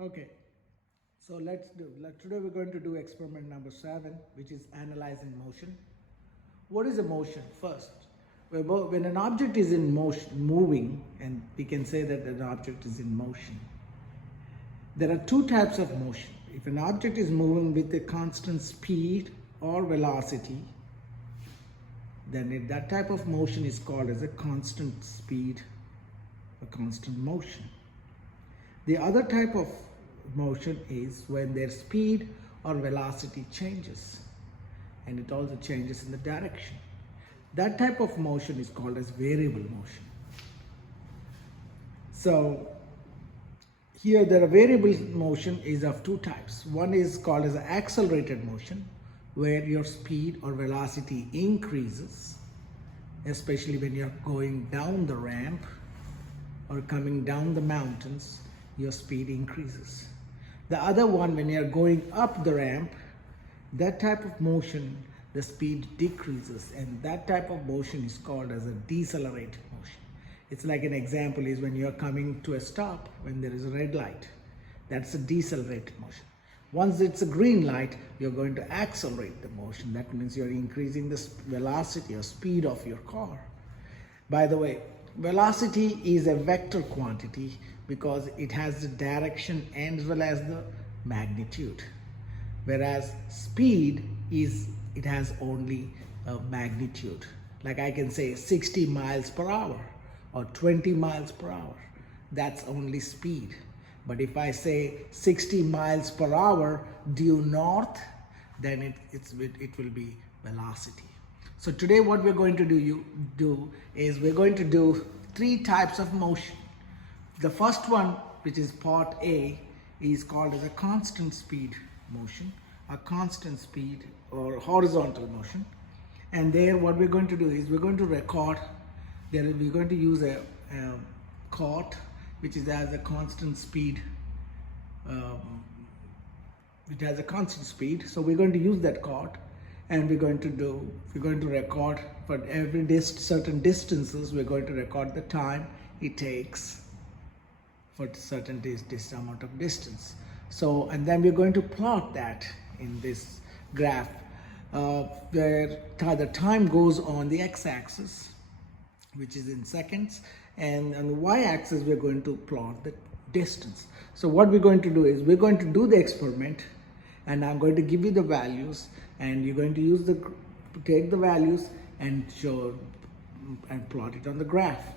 Okay, so today we're going to do experiment number 7, which is analyzing motion. What is a motion? First, when an object is in motion, moving, and we can say that an object is in motion, there are two types of motion. If an object is moving with a constant speed or velocity, then that type of motion is called as a constant speed, a constant motion. The other type of motion is when their speed or velocity changes, and it also changes in the direction. That type of motion is called as variable motion. So here the variable motion is of two types. One is called as accelerated motion, where your speed or velocity increases, especially when you're going down the ramp or coming down the mountains, your speed increases. The other one, when you're going up the ramp, that type of motion, the speed decreases, and that type of motion is called as a decelerated motion. It's like an example is when you're coming to a stop, when there is a red light, that's a decelerated motion. Once it's a green light, you're going to accelerate the motion. That means you're increasing the velocity or speed of your car. By the way, velocity is a vector quantity because it has the direction as well as the magnitude. Whereas speed it has only a magnitude. Like I can say 60 miles per hour or 20 miles per hour. That's only speed. But if I say 60 miles per hour due north, then it will be velocity. So today what we're going to do is we're going to do 3 types of motion. The first one, which is part A, is called as a constant speed motion, a constant speed or horizontal motion. And there what we're going to do is we're going to record, we're going to use a cart which has a constant speed. It has a constant speed, so we're going to use that cart, and we're going to record for every certain distances. We're going to record the time it takes for certain this amount of distance. So, and then we're going to plot that in this graph where the time goes on the x-axis, which is in seconds, and on the y-axis we're going to plot the distance. So what we're going to do is we're going to do the experiment, and I'm going to give you the values, and you're going to take the values and show and plot it on the graph.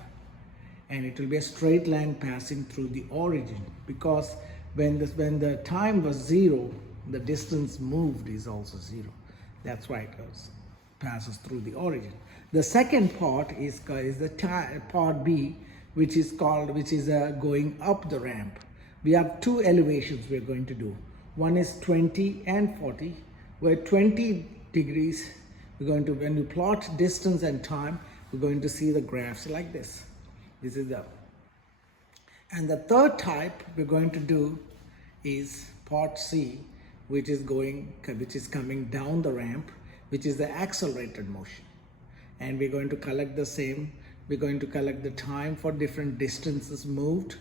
And it will be a straight line passing through the origin, because when the time was 0, the distance moved is also 0. That's why it passes through the origin. The second part is the part B, which is going up the ramp. We have 2 elevations we're going to do. One is 20 and 40, where 20 degrees, when you plot distance and time, we're going to see the graphs like this. This is and the third type we're going to do is part C, which is coming down the ramp, which is the accelerated motion. And we're going to collect the same. We're going to collect the time for different distances moved.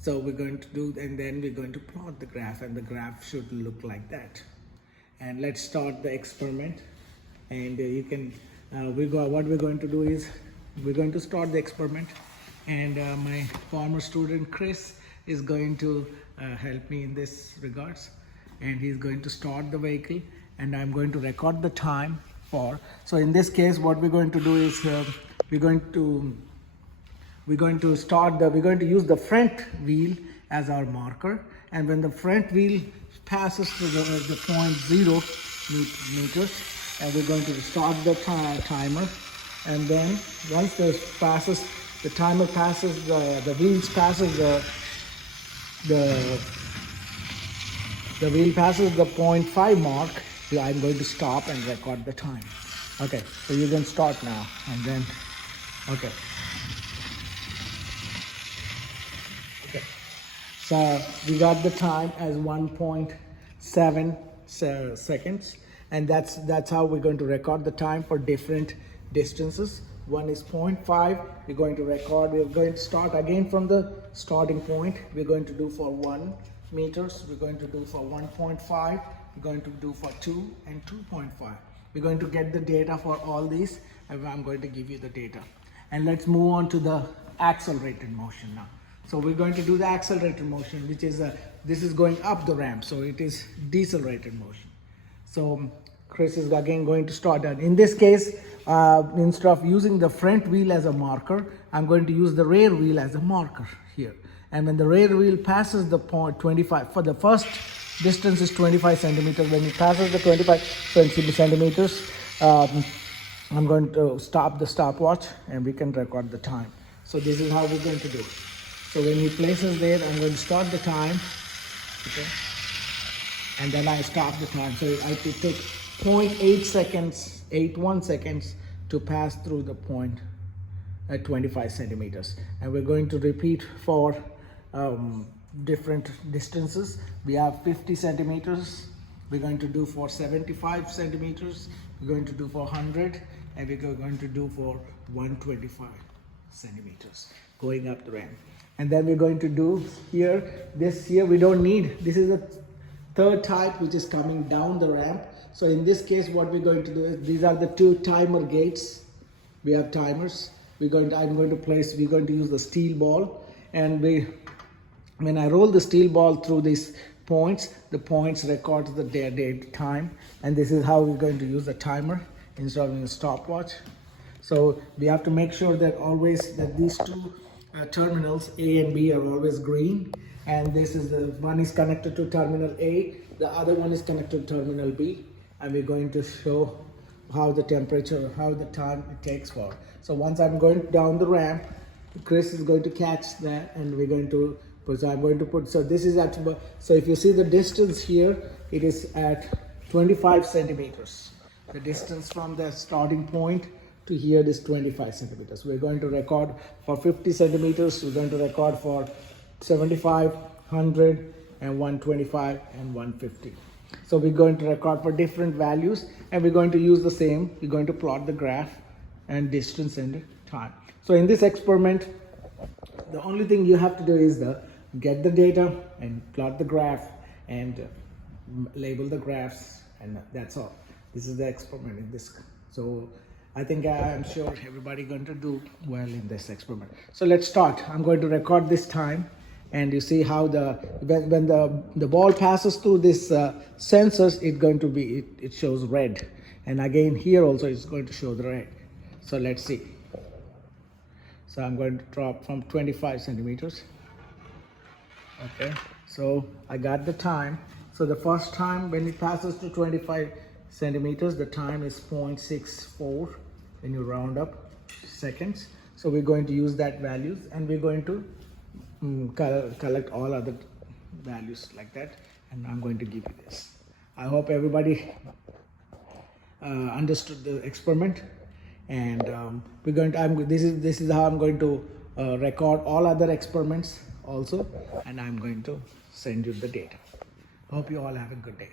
So we're going to do, and then we're going to plot the graph, and the graph should look like that. And let's start the experiment. And what we're going to do is we're going to start the experiment, and my former student Chris is going to help me in this regards, and he's going to start the vehicle, and I'm going to record the time for. So in this case, what we're going to do is we're going to use the front wheel as our marker, and when the front wheel passes to the point 0 meters, and we're going to start the timer. And then once the timer passes, the wheels passes the wheel passes the 0.5 mark, I'm going to stop and record the time. Okay, so you can start now, and then okay. So we got the time as 1.7 seconds, and that's how we're going to record the time for different distances. one is 0.5. We're going to record. We're going to start again from the starting point. We're going to do for 1 meters. We're going to do for 1.5. We're going to do for 2 and 2.5. We're going to get the data for all these, and I'm going to give you the data. And let's move on to the accelerated motion now. So we're going to do the accelerated motion, which is this is going up the ramp, so it is decelerated motion. So Chris is again going to start that. In this case, instead of using the front wheel as a marker, I'm going to use the rear wheel as a marker here. And when the rear wheel passes the point 25, for the first distance is 25 centimeters. When it passes the 25 centimeters, I'm going to stop the stopwatch and we can record the time. So this is how we're going to do it. So when he places there, I'm going to start the time, okay? And then I stop the time. So I could take 0.8 seconds, 81 seconds to pass through the point at 25 centimeters. And we're going to repeat for different distances. We have 50 centimeters. We're going to do for 75 centimeters. We're going to do for 100, and we're going to do for 125 centimeters going up the ramp. And then we're going to do here, this here we don't need, this is the third type which is coming down the ramp. So in this case, what we're going to do is, these are the 2 timer gates. We have timers. I'm going to use the steel ball, and when I roll the steel ball through these points, the points record the date time, and this is how we're going to use the timer instead of a stopwatch. So we have to make sure that always that these 2 terminals A and B are always green, and this is the one is connected to terminal A, the other one is connected to terminal B, and we're going to show how the temperature, how the time it takes for. So once I'm going down the ramp, Chris is going to catch that, and we're going to put, so I'm going to put, so this is at, so if you see the distance here, it is at 25 centimeters. The distance from the starting point to here is 25 centimeters. We're going to record for 50 centimeters. We're going to record for 75, 100, and 125, and 150. So we're going to record for different values, and we're going to use the same. We're going to plot the graph and distance and time. So in this experiment, the only thing you have to do is get the data and plot the graph and label the graphs, and that's all. This is the experiment in this. So I think I'm sure everybody going to do well in this experiment. So let's start. I'm going to record this time, and you see how when the ball passes through this sensors, it's going to be, it shows red, and again here also it's going to show the red. So let's see. So I'm going to drop from 25 centimeters. Okay, so I got the time. So the first time when it passes to 25 centimeters, the time is 0.64 when you round up seconds. So we're going to use that values, and we're going to collect all other values like that, and I'm going to give you this. I hope everybody understood the experiment, and we're going to, this is how I'm going to record all other experiments also, and I'm going to send you the data. Hope you all have a good day.